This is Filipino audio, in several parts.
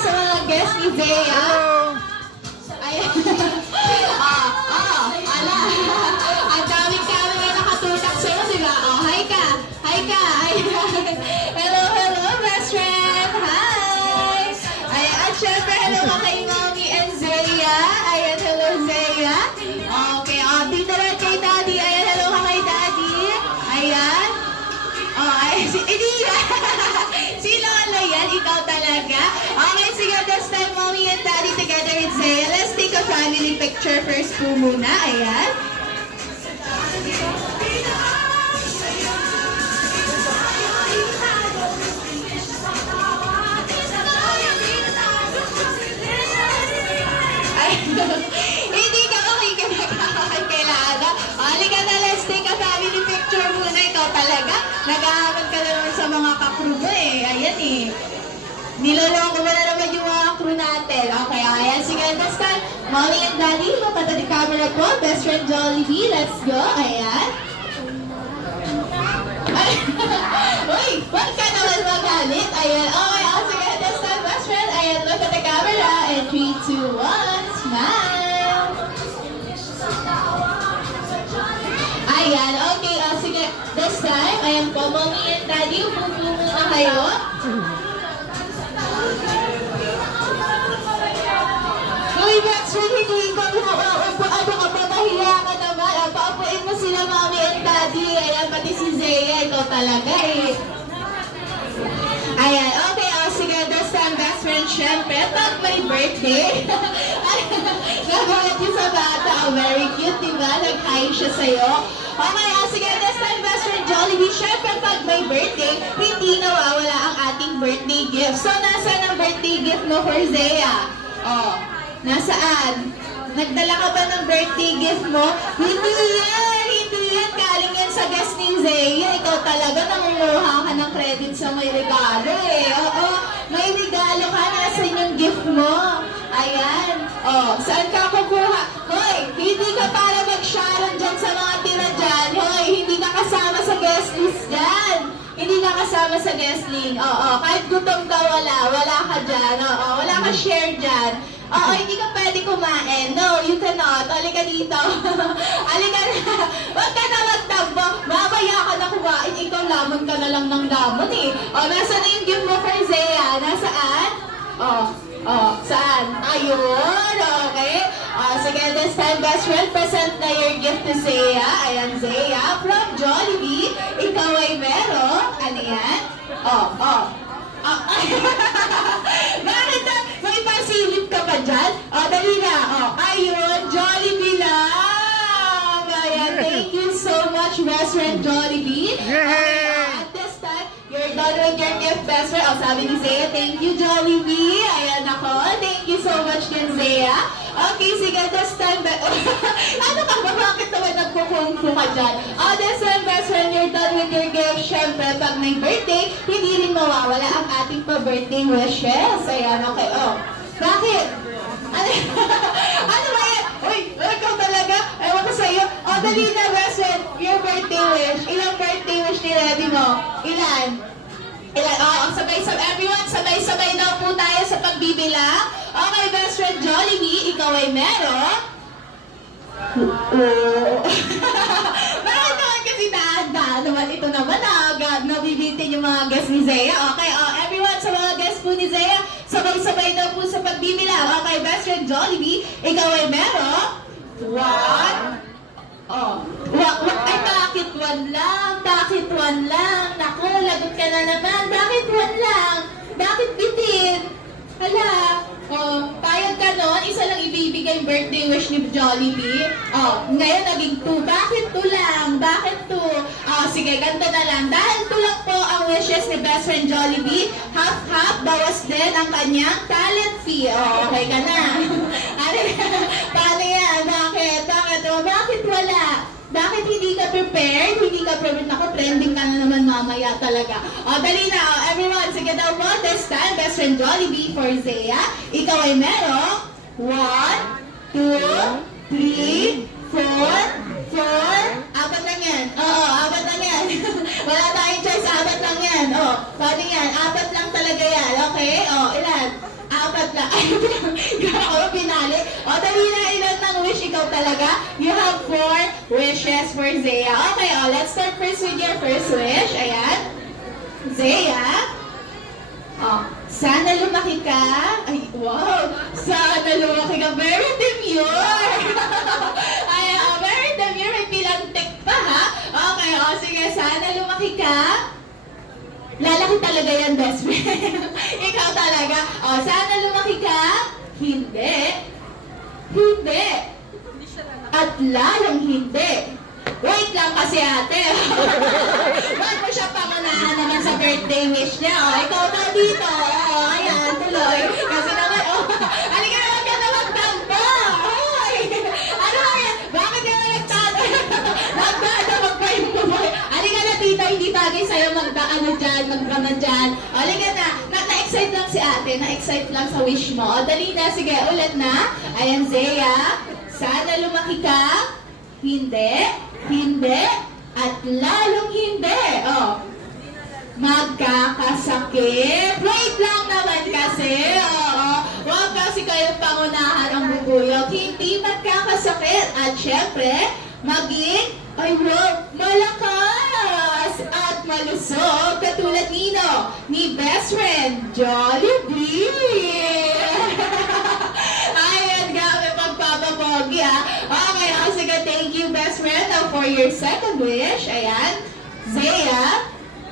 sa mga guests ni Zea. Hello! Ayan. Ala. Ang daming camera nakatutak sa'yo, di ba? Hi ka. Hi ka. Hello, best friend. Hi. Ayan, at syempre, hello ka kay Mommy and Zea. Ayan, hello, Zea. Okay, dito rin kay Daddy. Ayan, hello ka kay Daddy. Ayan. Ay, si Lola yan, ikaw talaga. Okay, sige, this time, Mommy and Daddy together with Zea. Let's take a family picture first po muna. Ayan. Ay, hindi ka kailangan. Halika na, let's take a family picture muna. Ikaw talaga. Nag-aaral ka na naman sa mga ka-crew mo eh. Ayan eh. Niloloko mo na naman yung mga crew natin. Okay, ayan. Sige, this time, Mommy and Daddy, mapata the camera po. Best friend Jollibee, let's go. Ayan. Ay, uy, wag ka naman magalit. Ayan. Okay, sige, this time, best friend. Ayan, look at the camera. And 3, 2, 1, smile. Ayan, okay, sige, this time, ayan po, Mommy and Daddy, upo muna kayo. Uy, best friend, hindi ko ano ka ba, mahiya ka naman. Paupuin mo sila, Mommy and Daddy. Ayan, pati si Zea, ikaw talaga eh. Ayan, okay, sige, this time, best friend, syempre, pag may birthday. Nagulat yung sa bata, very cute, diba? Nag-hi siya sa'yo. Okay, sige, this time, best friend Jollibee, syempre, pag may birthday, hindi nawawala ang ating birthday gift. So, nasaan ang birthday gift mo for Zea? Oh, nasaan? Nagdala ka ba ng birthday gift mo? Hindi yan. Galing yan sa guest ni Zea. Ikaw talaga, nangunguha ka ng credit sa may regalo eh. Oo, may regalo ka. Nasaan yung gift mo? Ayan. Oh, saan ka kukuha? Hoy, hindi ka para mag-sharon dyan sa mga tira dyan. Hoy, hindi ka kasama sa guest list dyan. Hindi ka kasama sa guest list. Oo, kahit gutom ka, wala ka dyan. Oo, wala ka share dyan. Oo, hindi ka pwede kumain. No, you cannot. Halika dito. Halika na. Huwag ka na magtambo. Mamaya ka na kumain. Ikaw, lamon ka na lang ng lamon eh. O, nasa na yung gift mo for Zea? Nasaan? Saan? Ayun, okay. Sige, this time, best friend, present na your gift to Zea. Ayan, Zea, from Jollibee. Ikaw ay meron. Ano yan? Bakit na? May pasilip ka pa dyan? Dali na. Ayun, Jollibee lang. Ayan, thank you so much, best friend Jollibee. Yay! At this time, you're done with your gift, best friend. Sabi ni Zea, thank you, Jollibee. Ayan ako. Thank you so much din, Zea. Okay, sige, this time, ano ka ba? Bakit naman nagkukungfu ka dyan? This time, best friend, you're done with your gift. Siyempre, pag may birthday, hindi rin mawawala ang ating pa-birthday wishes. Ayan, okay. Bakit? Ano ba yan? Uy, ikaw talaga? Ewan ko sa'yo. Dali na, best friend, your birthday wish. Ilang birthday wish ni Ready mo? Ilan? Sabay-sabay. Everyone, sabay-sabay daw po tayo sa pagbibilang. Okay, best friend Jollibee, ikaw ay meron. Bakit naman kasi daan naman ito naman nabibitin yung mga guests ni Zea. Okay, everyone, sa mga guests po ni Zea, sabay-sabay daw po sa pagbibilang. Okay, best friend Jollibee, ikaw ay meron. One. Ay, bakit one lang? Bakit one lang? Naku, lagot ka na naman. Bakit one lang? Bakit bitin? Hala. Payag ka nun, isa lang ibibigay yung birthday wish ni Jollibee. Ngayon naging 2. Bakit 2 lang? Bakit 2? Sige, ganito na lang. Dahil 2 lang po ang wishes ni best friend Jollibee, half-half, bawas din ang kanyang talent fee. Okay ka na. Paano yan? Bakit? Bakit wala? Bakit hindi ka prepared? Hindi ka prepared? Naku, trending ka na naman mamaya talaga. Dali na. Everyone, sige daw po. This time, best friend Jollibee for Zea. Ikaw ay merong 1, 2, 3, 4, 4. Apat lang yan. Apat lang yan. Wala tayong choice. Apat lang yan. Paano yan? Apat lang talaga yan. Okay? Ilan? Apat tatla. Ay, ako pinali. O, dali na, ilan ng wish ikaw talaga? You have 4 wishes for Zea. Okay, let's start first with your first wish. Ayan. Zea. Sana lumaki ka. Ay, wow. Sana lumaki ka. Very demure. Ay, very demure. May pilantik pa, ha? Okay, sige. Sana lumaki ka. Lalaki talaga yan, best friend. Ikaw talaga. Sana lumaki ka. Hindi. Hindi. At lalong hindi. Wait lang kasi ate. Ba't mo siya pangunahan naman sa birthday wish niya? Ikaw na dito. Ayan, tuloy. Kasi naman, halika naman ka na magtampo. Hoy! Ano ba yan? Bakit ka na nagtado? Nagtado, magpahin mo mo. Halika na tita, hindi bagay sa'yo magdaano dyan, magdrama dyan. Halika na. Na-excite lang si ate. Na-excite lang sa wish mo. Dali na, sige, ulit na. Ayan, Zea. Sana lumaki ka. Hindi, hindi, at lalong hindi. Magkakasakit. Wait lang naman kasi. Huwag kasi kayo pangunahan ang bubuyog. Hindi magkakasakit. At syempre, maging, malakas at malusog. Katulad nino, ni best friend, Jollibee. Ayan, gabi pagpapapogi, ha? Okay, sige, thank you, best friend. Now, for your second wish, ayan, Zea,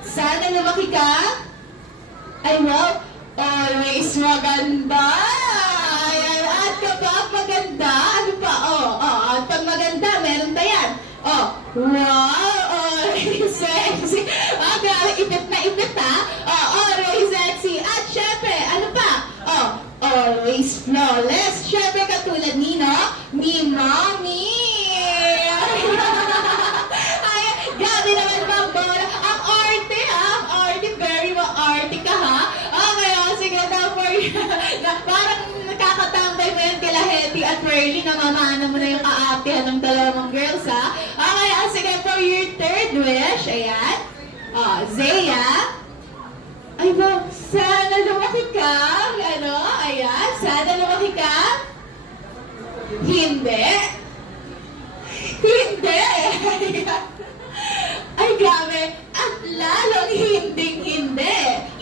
sana lumaki ka. Ay, wow, always maganda. Ayan, at kapag maganda, ano pa, at pag maganda, meron pa yan. Wow, always sexy. Grabe, ipit na ipit, ha? Always sexy. At syempre, ano pa? Always flawless. Syempre, katulad nino, ni Mommy. Ay, gabi naman Bola. Ang arte, ha? Ang arte, very ma-arte ka, ha? Okay, sige, now for parang nakakatambay mo yan kila Hetty at Whirly, namamana mo na yung kaatihan ng dalawang girls, ha? Okay, sige, for your third wish, ayan. Zea. Ay, wow, sana lumaki ka. Ano? Ayan, sana lumaki ka. Hindi. Hindi. Ay, grabe. At lalong hindi.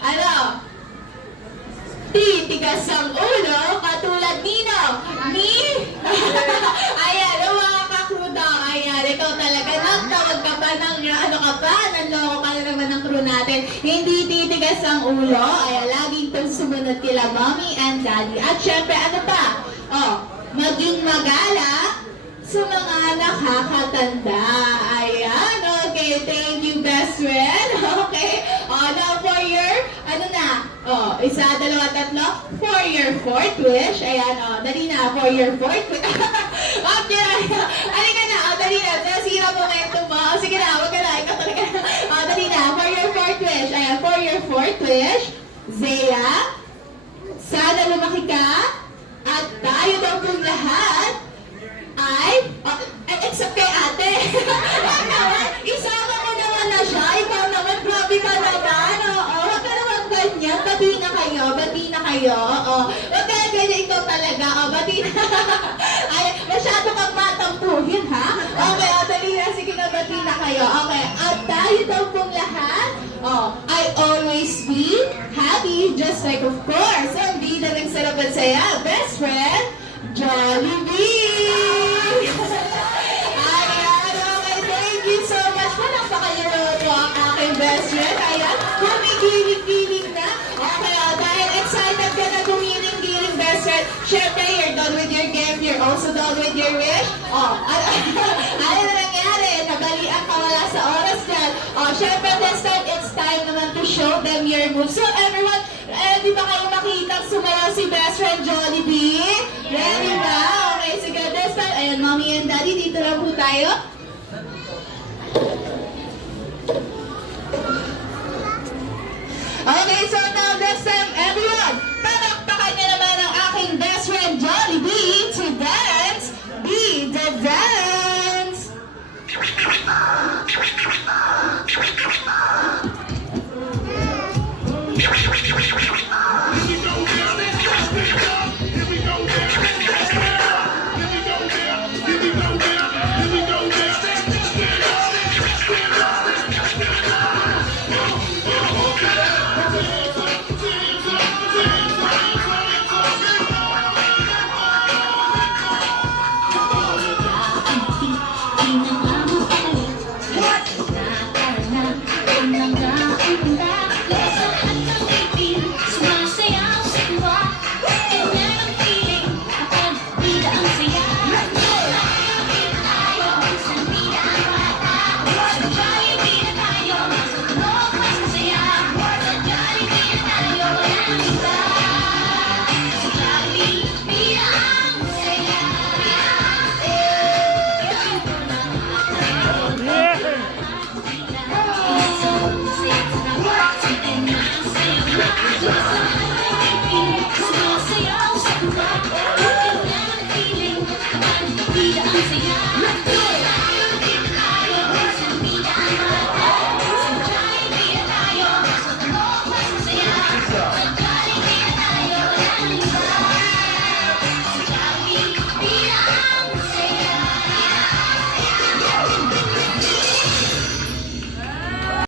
Ano? Titigas ang ulo, katulad nino. Ayan, mga kakruda. Ayan, ikaw talaga. Nagtawag ka pa ng, nanloko ka na naman ng crew natin. Hindi titigas ang ulo. Ayan, laging itong sumunod kila mommy and daddy. At syempre, ano pa? Maging magala sa mga nakakatanda. Ayan, okay. Thank you, best friend. Okay. Now for your, isa, dalawa, tatlo. For your fourth wish. Ayan, dali na. For your fourth wish. Okay. Halika na. Dali na. Nasira momentum mo. Sige na. Huwag ka na. Ikaw talaga. Dali na. For your fourth wish. Ayan, for your fourth wish. Zea, sana lumaki ka. At tayo daw pong lahat ay, except kay ate. Isama mo naman na siya. Ikaw naman, grabe ka naman. Huwag ka naman ganyan. Bati na kayo. Huwag ka ganyan, ikaw talaga. Bati na. Ay, masyado kang matampuhin, ha? Okay, dali na. Sige na, bati na kayo. Okay, at tayo daw pong lahat, I always be happy. Just like, of course, ang bida ng sarapan saya, best friend, Jollibee! Ayan, okay, thank you so much. Palakpakan po ang aking best friend. Ayan, gumigiling-giling na. Okay, dahil excited ka na gumiling-giling, best friend. Siyempre, you're done with your game. You're also done with your wish. Ano na nangyari? Nabalian ka wala sa oras dyan. Siyempre, this time, it's time naman to show them your moves. So, everyone, di ba kayo makitang sumayaw si best friend Jollibee? Ready ba? Okay, sige, this time, ayan, mommy and daddy, dito lang po tayo. Okay, so now this time, everyone, palakpakan niyo naman ang aking best friend Jollibee to dance, be the dance. Here we go, bida ang saya.